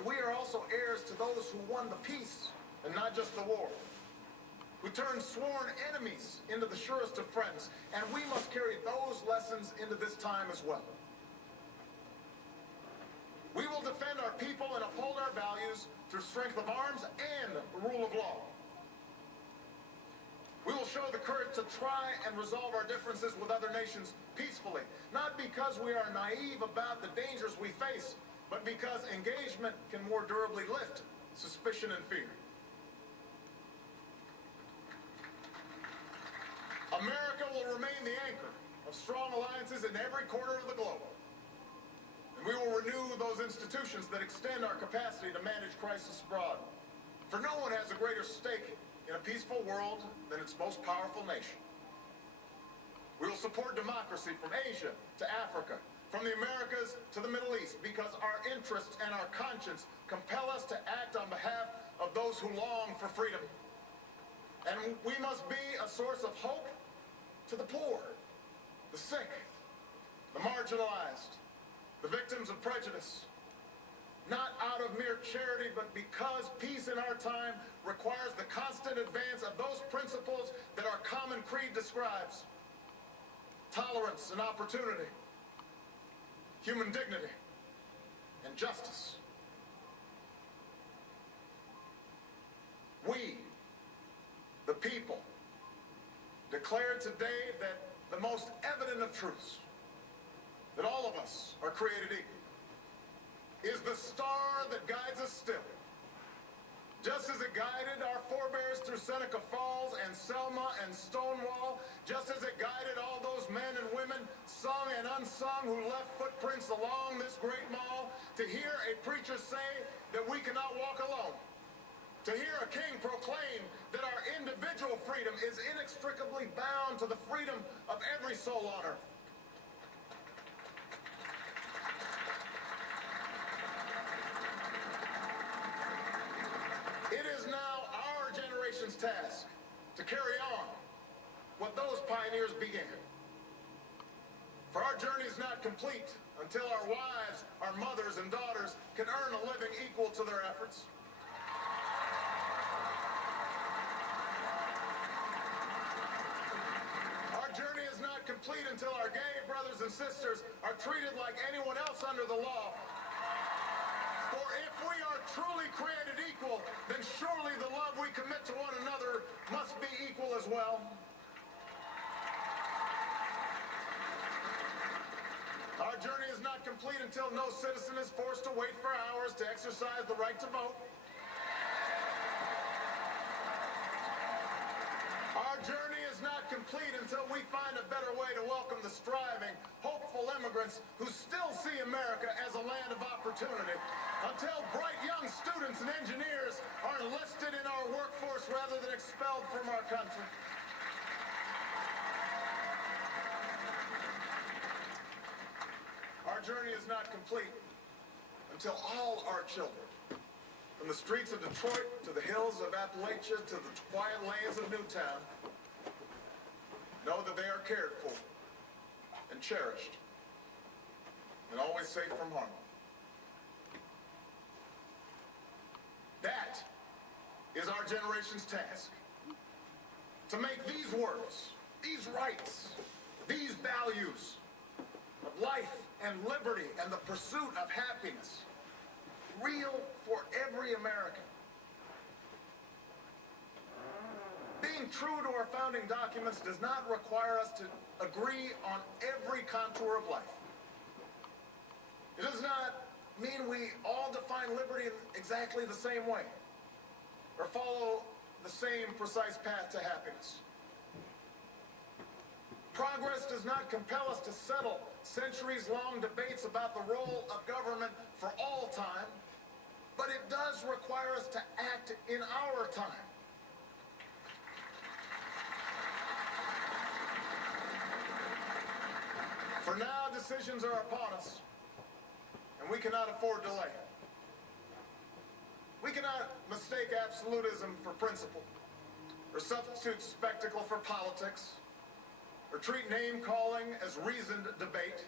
But we are also heirs to those who won the peace and not just the war, who turned sworn enemies into the surest of friends, and we must carry those lessons into this time as well. We will defend our people and uphold our values through strength of arms and the rule of law. We will show the courage to try and resolve our differences with other nations peacefully, not because we are naive about the dangers we face, but because engagement can more durably lift suspicion and fear. America will remain the anchor of strong alliances in every corner of the globe. And we will renew those institutions that extend our capacity to manage crisis abroad. For no one has a greater stake in a peaceful world than its most powerful nation. We will support democracy from Asia to Africa, from the Americas to the Middle East, because our interests and our conscience compel us to act on behalf of those who long for freedom. And we must be a source of hope to the poor, the sick, the marginalized, the victims of prejudice. Not out of mere charity, but because peace in our time requires the constant advance of those principles that our common creed describes: tolerance and opportunity, human dignity, and justice. We, the people, declare today that the most evident of truths, that all of us are created equal, is the star that guides us still. Just as it guided our forebears through Seneca Falls and Selma and Stonewall, just as it guided all those men and women, sung and unsung, who left footprints along this great mall, to hear a preacher say that we cannot walk alone, to hear a king proclaim that our individual freedom is inextricably bound to the freedom of every soul on earth. It is now our generation's task to carry on what those pioneers began. For our journey is not complete until our wives, our mothers, and daughters can earn a living equal to their efforts. Our journey is not complete until our gay brothers and sisters are treated like anyone else under the law. For if we are truly created equal, then surely the love we commit to one another must be equal as well. Our journey is not complete until no citizen is forced to wait for hours to exercise the right to vote. Our journey is not complete until we find a better way to welcome the striving, hopeful immigrants who still see America as a land of opportunity, until bright young students and engineers are enlisted in our workforce rather than expelled from our country. Our journey is not complete until all our children, from the streets of Detroit to the hills of Appalachia to the quiet lanes of Newtown, know that they are cared for and cherished and always safe from harm. That is our generation's task. To make these words, these rights, these values of life and liberty and the pursuit of happiness real for every American. Being true to our founding documents does not require us to agree on every contour of life. It does not mean we all define liberty in exactly the same way or follow the same precise path to happiness. Progress does not compel us to settle centuries-long debates about the role of government for all time, but it does require us to act in our time. For now, decisions are upon us, and we cannot afford delay. We cannot mistake absolutism for principle, or substitute spectacle for politics, or treat name-calling as reasoned debate.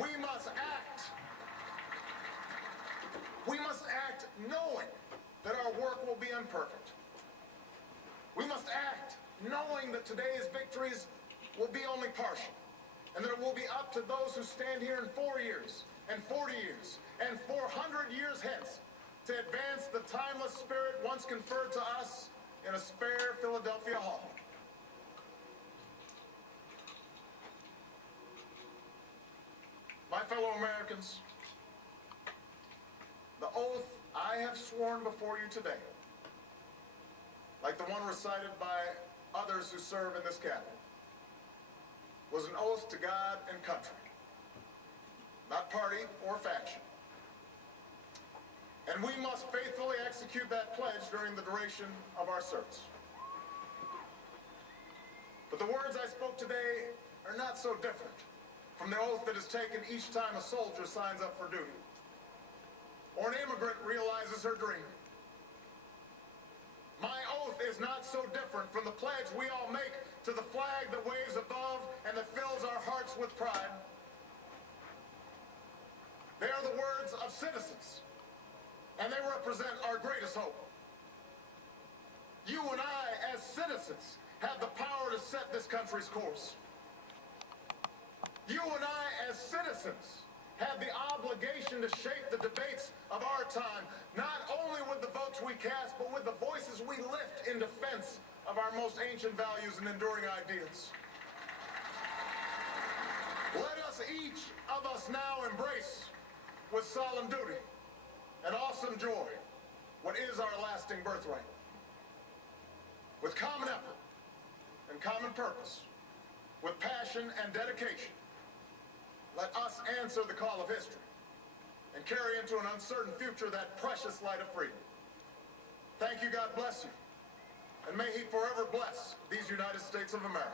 We must act work will be imperfect. We must act knowing that today's victories will be only partial, and that it will be up to those who stand here in 4 years, and 40 years, and 400 years hence to advance the timeless spirit once conferred to us in a spare Philadelphia hall. My fellow Americans, the oath I have sworn before you today, like the one recited by others who serve in this cabinet, was an oath to God and country, not party or faction. And we must faithfully execute that pledge during the duration of our service. But the words I spoke today are not so different from the oath that is taken each time a soldier signs up for duty, or an immigrant realizes her dream. My oath is not so different from the pledge we all make to the flag that waves above and that fills our hearts with pride. They are the words of citizens, and they represent our greatest hope. You and I, as citizens, have the power to set this country's course. You and I, as citizens, have the obligation to shape the debates of our time, not only with the votes we cast, but with the voices we lift in defense of our most ancient values and enduring ideals. Let us, each of us now, embrace with solemn duty and awesome joy what is our lasting birthright. With common effort and common purpose, with passion and dedication, let us answer the call of history and carry into an uncertain future that precious light of freedom. Thank you, God bless you, and may He forever bless these United States of America.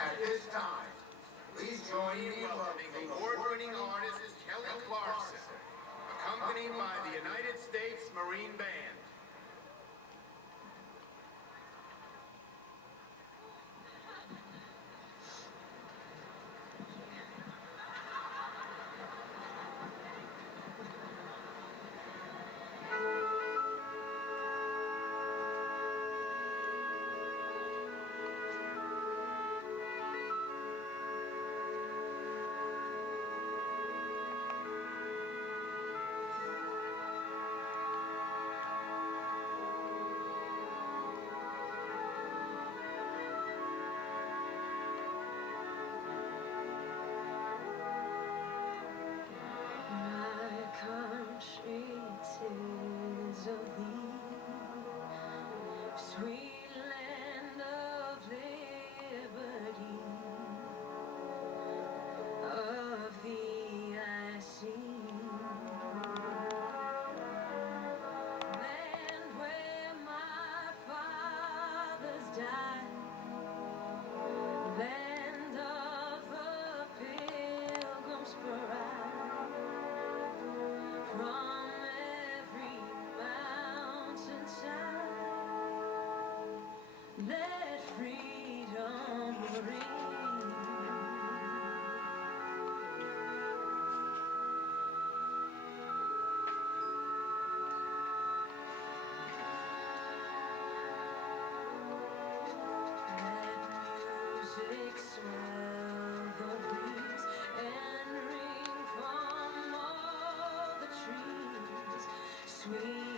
At this time, please join me in welcoming award-winning artist Kelly Clarkson, accompanied by the United States Marine Band. Sweet land of liberty, of thee I sing, land where my fathers died, land of the pilgrim's bride, from every mountainside. Let freedom ring. Let music swell the breeze and ring from all the trees. Sweet